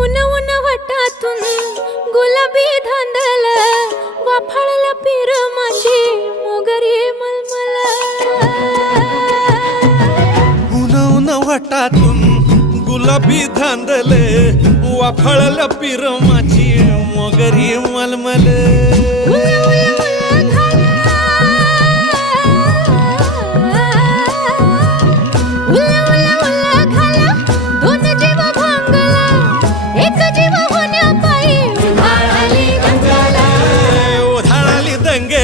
उन उन वटातून गुलाबी धांदल वाफाळला पिर माझी मोगरी मलमल. उन उन वाटातून गुलाबी धांदले वाफळल पिर माझी मगरी मलमल.